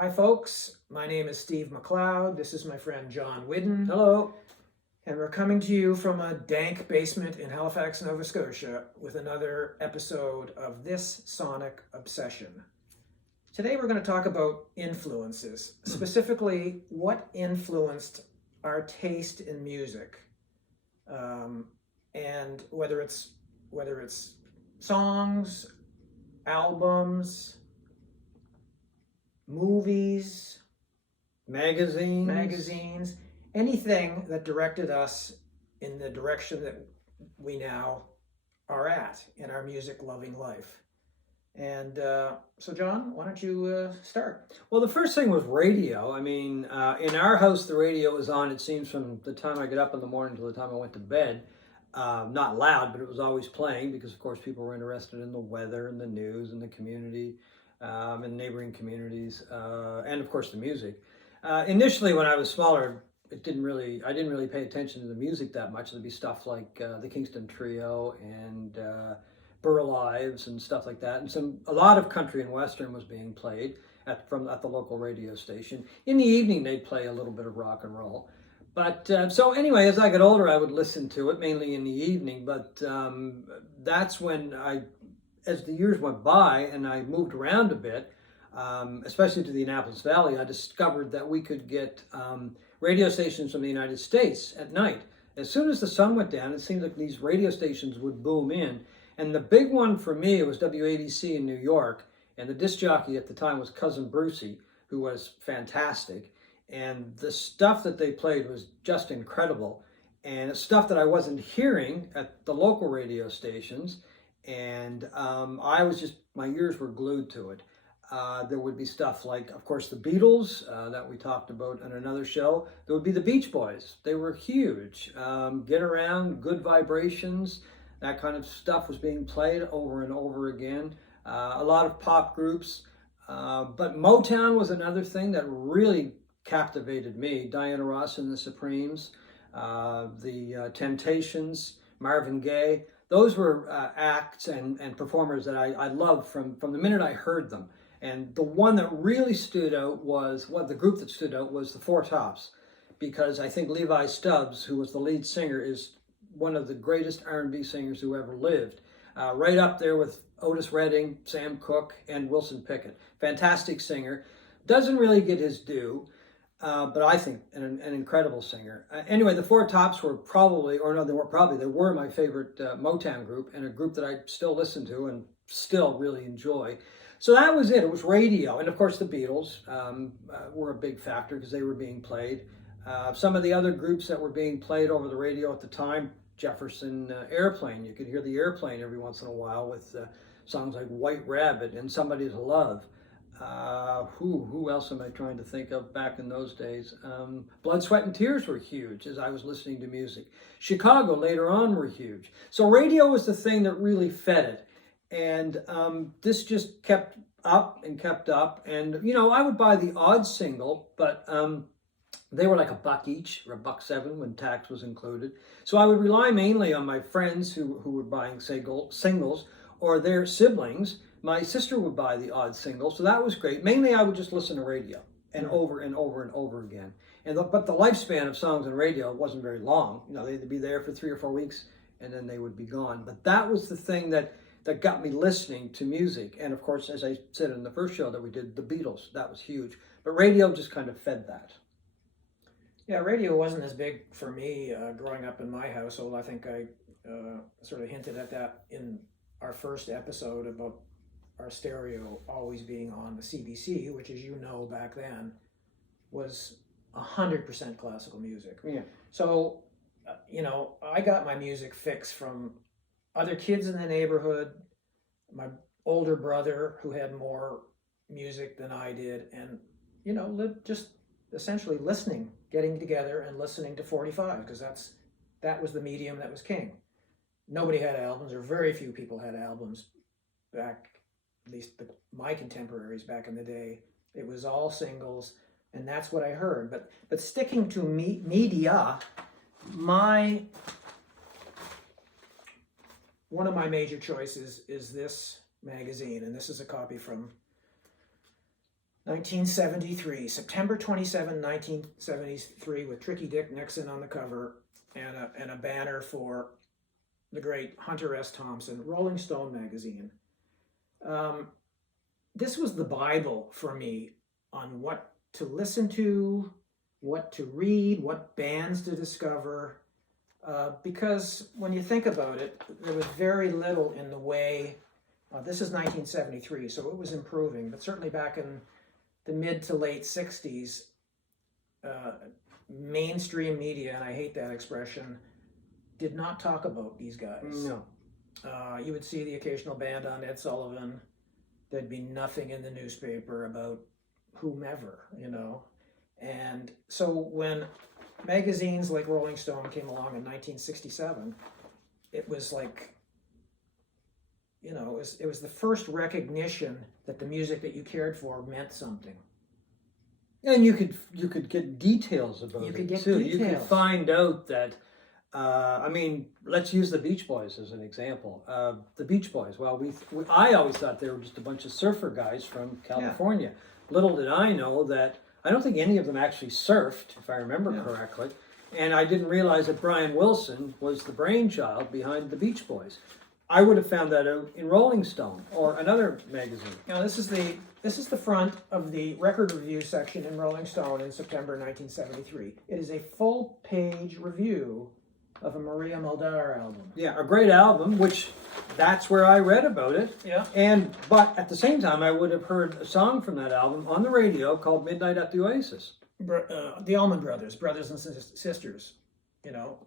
Hi folks, my name is Steve McLeod. This is my friend John Whidden. Hello. And we're coming to you from a dank basement in Halifax, Nova Scotia with another episode of This Sonic Obsession. Today we're going to talk about influences, specifically what influenced our taste in music, and whether it's songs, albums, movies, magazines, anything that directed us in the direction that we now are at in our music loving life. And so John, why don't you start? Well, the first thing was radio. I mean, in our house, the radio was on, it seems, from the time I get up in the morning till the time I went to bed. Not loud, but it was always playing because, of course, people were interested in the weather and the news and the community and neighboring communities, and, of course, the music. Initially, when I was smaller, I didn't really pay attention to the music that much. There'd be stuff like the Kingston Trio and Burr Lives and stuff like that, and a lot of country and western was being played at the local radio station. In the evening, they'd play a little bit of rock and roll. But so anyway, as I got older, I would listen to it mainly in the evening. But that's when as the years went by and I moved around a bit, especially to the Annapolis Valley, I discovered that we could get radio stations from the United States at night. As soon as the sun went down, it seemed like these radio stations would boom in. And the big one for me was WABC in New York. And the disc jockey at the time was Cousin Brucey, who was fantastic. And the stuff that they played was just incredible. And it's stuff that I wasn't hearing at the local radio stations. And my ears were glued to it. There would be stuff like, of course, the Beatles that we talked about in another show. There would be the Beach Boys. They were huge. Get Around, Good Vibrations, that kind of stuff was being played over and over again. A lot of pop groups. But Motown was another thing that really captivated me. Diana Ross and the Supremes, the Temptations, Marvin Gaye. Those were acts and performers that I loved from the minute I heard them. And the one that really stood out the group that stood out was the Four Tops, because I think Levi Stubbs, who was the lead singer, is one of the greatest R&B singers who ever lived. Right up there with Otis Redding, Sam Cooke, and Wilson Pickett. Fantastic singer. Doesn't really get his due, but I think an incredible singer. Anyway, the Four Tops were they were my favorite Motown group, and a group that I still listen to and still really enjoy. So that was it. It was radio. And of course, the Beatles were a big factor because they were being played. Some of the other groups that were being played over the radio at the time, Jefferson Airplane. You could hear the airplane every once in a while with songs like White Rabbit and Somebody to Love. Who else am I trying to think of back in those days? Blood, Sweat, and Tears were huge as I was listening to music. Chicago later on were huge. So radio was the thing that really fed it. And this just kept up. And, I would buy the odd single, but they were like $1 each or $1.07 when tax was included. So I would rely mainly on my friends who were buying singles or their siblings. My sister would buy the odd single, so that was great. Mainly I would just listen to radio and over and over and over again. But the lifespan of songs on radio wasn't very long. They'd be there for 3 or 4 weeks and then they would be gone. But that was the thing that got me listening to music. And of course, as I said in the first show that we did, the Beatles, that was huge. But radio just kind of fed that. Yeah, radio wasn't as big for me growing up in my household. I think I sort of hinted at that in our first episode about our stereo always being on the CBC, which, as you know, back then was 100% classical music. Yeah. So, I got my music fix from other kids in the neighborhood, my older brother who had more music than I did, and, just essentially getting together and listening to 45, because that was the medium that was king. Nobody had albums, or very few people had albums back, at least my contemporaries back in the day. It was all singles, and that's what I heard. But sticking to media, one of my major choices is this magazine, and this is a copy from 1973, September 27, 1973, with Tricky Dick Nixon on the cover and a banner for the great Hunter S. Thompson, Rolling Stone magazine. This was the Bible for me on what to listen to, what to read, what bands to discover. Because when you think about it, there was very little in the way, this is 1973, so it was improving, but certainly back in the mid to late 60s, mainstream media, and I hate that expression, did not talk about these guys. No. You would see the occasional band on Ed Sullivan. There'd be nothing in the newspaper about whomever, you know. And so when magazines like Rolling Stone came along in 1967, it was like, you know, it was the first recognition that the music that you cared for meant something. And you could get details about You it could get too. You could details. find out that. I mean, let's use the Beach Boys as an example. The Beach Boys. Well, I always thought they were just a bunch of surfer guys from California. Little did I know that I don't think any of them actually surfed, if I remember correctly. And I didn't realize that Brian Wilson was the brainchild behind the Beach Boys. I would have found that out in Rolling Stone or another magazine. Now this is the front of the record review section in Rolling Stone in September 1973. It is a full-page review of a Maria Muldaur album. Yeah, a great album, which that's where I read about it. Yeah. But at the same time, I would have heard a song from that album on the radio called Midnight at the Oasis. The Allman Brothers, brothers and sisters, you know,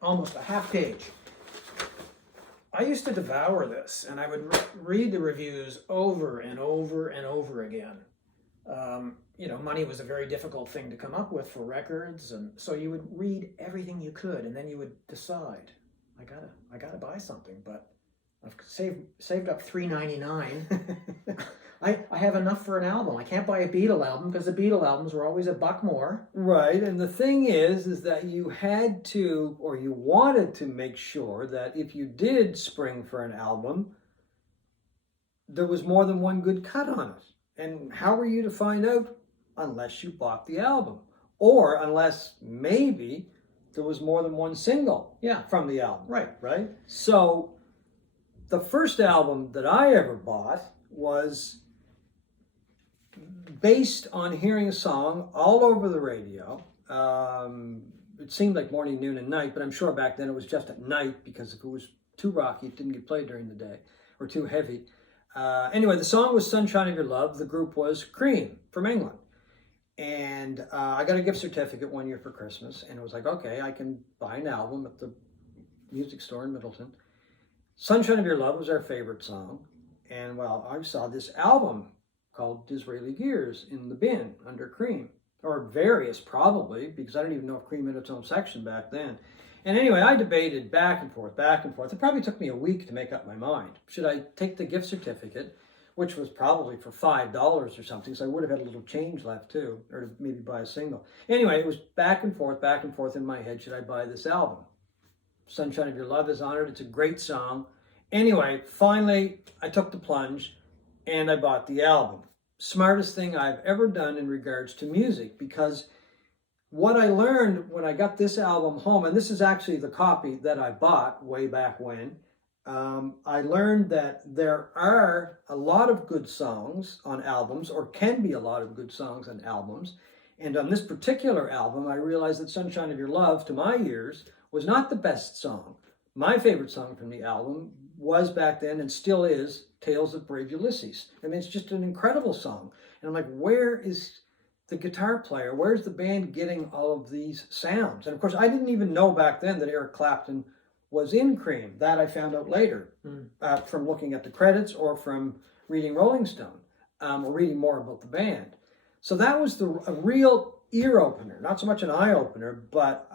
almost a half page. I used to devour this, and I would read the reviews over and over and over again. You know, money was a very difficult thing to come up with for records, and so you would read everything you could, and then you would decide, I gotta buy something, but I've saved up $3.99. I have enough for an album. I can't buy a Beatle album because the Beatle albums were always $1 more. Right, and the thing is that you had to, or you wanted to make sure that if you did spring for an album, there was more than one good cut on it. And how were you to find out? Unless you bought the album. Or unless maybe there was more than one single from the album. Right? So the first album that I ever bought was based on hearing a song all over the radio. It seemed like morning, noon, and night, but I'm sure back then it was just at night because if it was too rocky, it didn't get played during the day, or too heavy. Anyway, the song was Sunshine of Your Love. The group was Cream from England. And I got a gift certificate one year for Christmas, and it was like, okay, I can buy an album at the music store in Middleton. Sunshine of Your Love was our favorite song. And, well, I saw this album called Disraeli Gears in the bin under Cream. Or various, probably, because I don't even know if Cream had its own section back then. And anyway, I debated back and forth. It probably took me a week to make up my mind. Should I take the gift certificate, which was probably for $5 or something, so I would have had a little change left too, or maybe buy a single. Anyway, it was back and forth in my head. Should I buy this album? Sunshine of Your Love is on it. It's a great song. Anyway, finally, I took the plunge and I bought the album. Smartest thing I've ever done in regards to music, because what I learned when I got this album home, and this is actually the copy that I bought way back when, I learned that there are a lot of good songs on albums, or can be a lot of good songs on albums. And on this particular album, I realized that Sunshine of Your Love, to my ears, was not the best song. My favorite song from the album was back then, and still is, Tales of Brave Ulysses. I mean, it's just an incredible song. And I'm like, where is the guitar player? Where's the band getting all of these sounds? And of course, I didn't even know back then that Eric Clapton was in Cream. That I found out later from looking at the credits or from reading Rolling Stone or reading more about the band. So that was a real ear opener, not so much an eye opener, but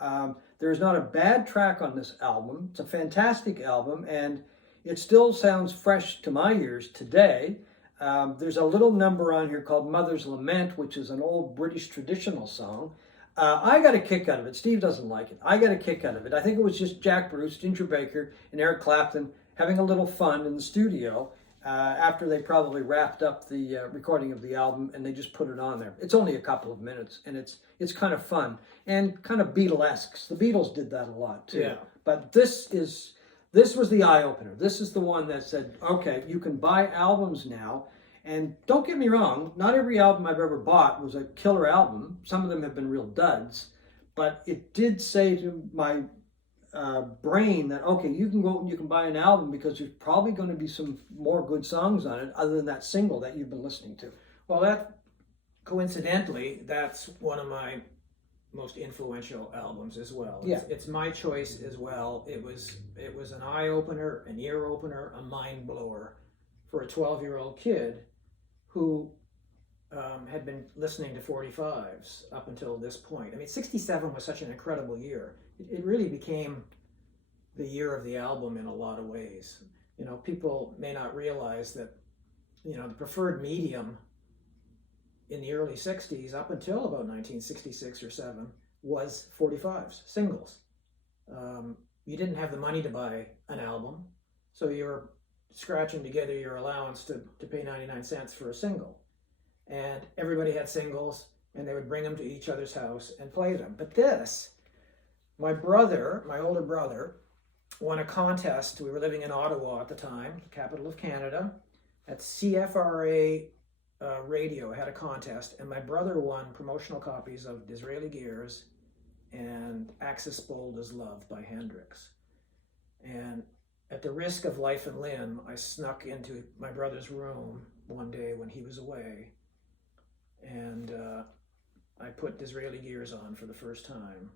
there is not a bad track on this album. It's a fantastic album, and it still sounds fresh to my ears today. There's a little number on here called Mother's Lament, which is an old British traditional song. I got a kick out of it. Steve doesn't like it. I got a kick out of it. I think it was just Jack Bruce, Ginger Baker, and Eric Clapton having a little fun in the studio. after they probably wrapped up the recording of the album, and they just put it on there. It's only a couple of minutes, and it's kind of fun and kind of Beatlesque. The Beatles did that a lot too. Yeah. But this was the eye opener. This is the one that said, okay, you can buy albums now. And don't get me wrong, not every album I've ever bought was a killer album. Some of them have been real duds. But it did say to my brain that, okay, you can go and you can buy an album because there's probably going to be some more good songs on it other than that single that you've been listening to. Well, that coincidentally, that's one of my most influential albums as well. Yeah. It's my choice as well. It was an eye opener, an ear opener, a mind blower for a 12-year-old kid who had been listening to 45s up until this point. I mean, 67 was such an incredible year. It really became the year of the album in a lot of ways. You know, people may not realize that, you know, the preferred medium in the early 60s up until about 1966 or 7 was 45s, singles. You didn't have the money to buy an album, so you were scratching together your allowance to pay 99 cents for a single. And everybody had singles, and they would bring them to each other's house and play them. But this, my older brother, won a contest. We were living in Ottawa at the time, the capital of Canada. At CFRA radio had a contest, and my brother won promotional copies of Disraeli Gears and Axis Bold as Love by Hendrix. And at the risk of life and limb, I snuck into my brother's room one day when he was away, and I put Disraeli Gears on for the first time,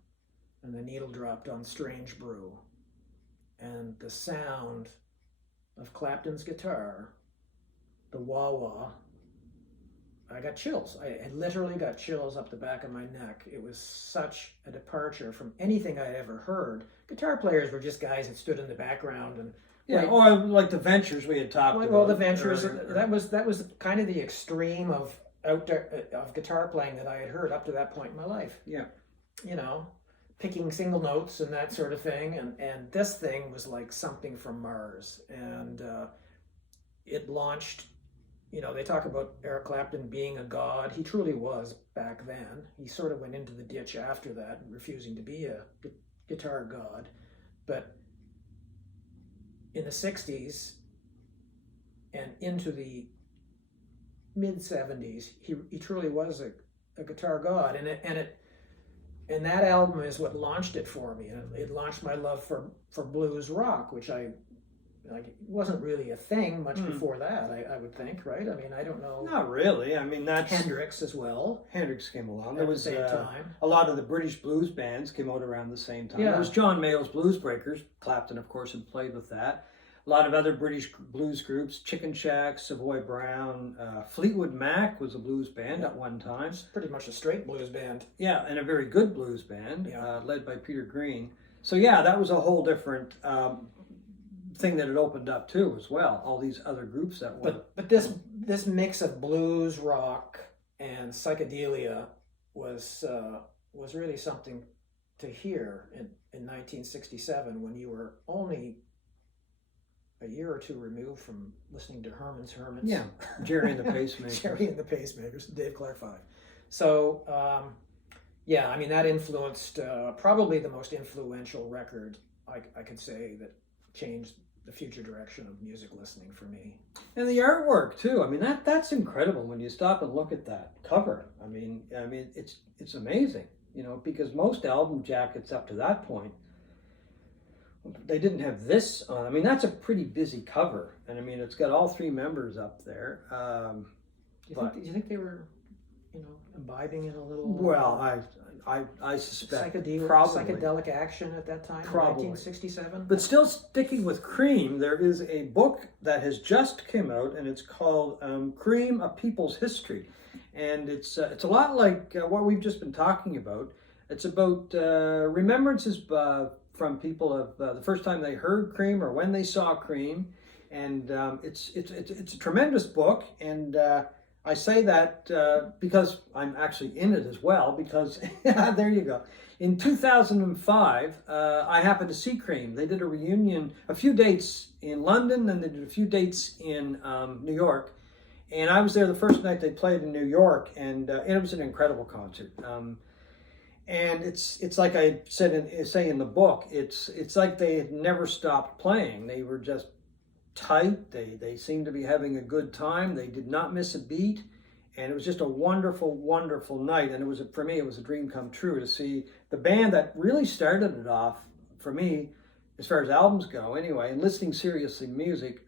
and the needle dropped on Strange Brew, and the sound of Clapton's guitar, the wah-wah, I got chills. I had literally got chills up the back of my neck. It was such a departure from anything I'd ever heard. Guitar players were just guys that stood in the background and or like the Ventures we had talked about. Well, the Ventures, that was kind of the extreme of guitar playing that I had heard up to that point in my life. Yeah. You know, picking single notes and that sort of thing, and this thing was like something from Mars, and it launched. You know, they talk about Eric Clapton being a god. He truly was back then. He sort of went into the ditch after that, refusing to be a guitar god. But in the 60s and into the mid-70s, he truly was a guitar god. And that album is what launched it for me. And it launched my love for blues rock, which it wasn't really a thing much before that, I would think, right? I mean, I don't know. Not really. I mean, that's Hendrix as well. Hendrix came along. There At the was same time. a lot of the British blues bands came out around the same time. Yeah. There was John Mayall's Blues Breakers. Clapton, of course, had played with that. A lot of other British blues groups, Chicken Shack, Savoy Brown, Fleetwood Mac was a blues band at one time. It's pretty much a straight blues band. Yeah, and a very good blues band, led by Peter Green. So yeah, that was a whole different thing that it opened up too as well. All these other groups that were. But this mix of blues, rock, and psychedelia was really something to hear in 1967 when you were only a year or two removed from listening to Herman's Hermits. Yeah, Jerry and the Pacemakers. Jerry and the Pacemakers, Dave Clark 5. So, I mean, that influenced, probably the most influential record, I could say, that changed the future direction of music listening for me. And the artwork, too. I mean, that's incredible when you stop and look at that cover. I mean, it's amazing, you know, because most album jackets up to that point, they didn't have this on. I mean, that's a pretty busy cover, and I mean, it's got all three members up there. Do you think they were, you know, imbibing in a little? Well, I suspect psychedelic action at that time, probably. 1967. But still sticking with Cream, there is a book that has just come out, and it's called Cream: A People's History, and it's a lot like what we've just been talking about. It's about remembrances from people of the first time they heard Cream or when they saw Cream, and it's a tremendous book. And I say that because I'm actually in it as well. Because there you go. In 2005, I happened to see Cream. They did a reunion, a few dates in London, and they did a few dates in New York. And I was there the first night they played in New York, and it was an incredible concert. And it's like I say in the book, it's like they had never stopped playing. They were just tight. They seemed to be having a good time. They did not miss a beat, and it was just a wonderful, wonderful night. And for me, it was a dream come true to see the band that really started it off for me, as far as albums go, anyway, and listening seriously to music,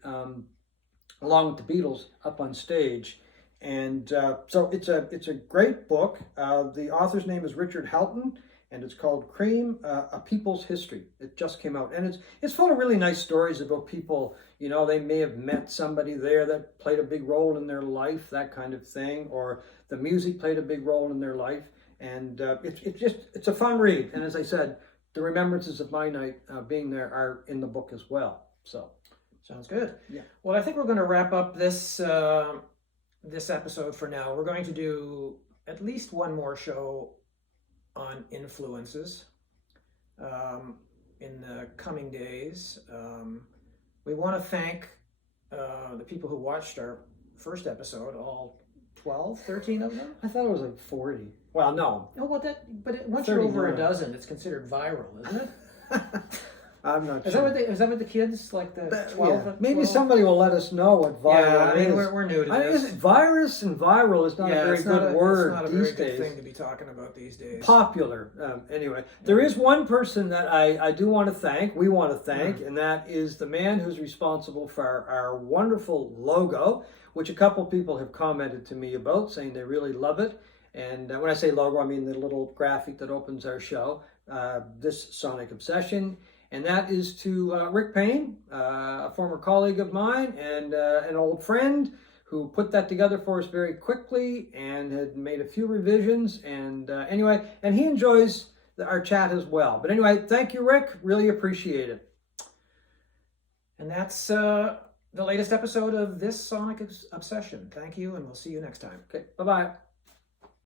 along with the Beatles up on stage. And so it's a great book. The author's name is Richard Houghton, and it's called Cream, A People's History. It just came out, and it's full of really nice stories about people. You know, they may have met somebody there that played a big role in their life, that kind of thing, or the music played a big role in their life. And it's a fun read. And as I said, the remembrances of my night being there are in the book as well. So sounds good. Yeah. Well, I think we're going to wrap up this this episode for now. We're going to do at least one more show on influences in the coming days. We want to thank the people who watched our first episode, all 12, 13 of them. I thought it was like 40. Well, no. Oh, well, once you're over a 39. dozen, it's considered viral, isn't it? I'm not Is sure. that what the kids, like the 12? Yeah. Maybe 12? somebody will let us know what viral Yeah, I mean, is. we're new to this. Virus and viral is not a very good word it's not a these very days. good thing to be talking about these days. Popular. Anyway, there is one person that I do want to thank, we want to thank, and that is the man who's responsible for our wonderful logo, which a couple people have commented to me about, saying they really love it. And when I say logo, I mean the little graphic that opens our show, this Sonic Obsession. And that is to Rick Payne, a former colleague of mine and an old friend who put that together for us very quickly and had made a few revisions. And anyway, and he enjoys our chat as well. But anyway, thank you, Rick. Really appreciate it. And that's the latest episode of this Sonic Obsession. Thank you, and we'll see you next time. Okay, bye-bye.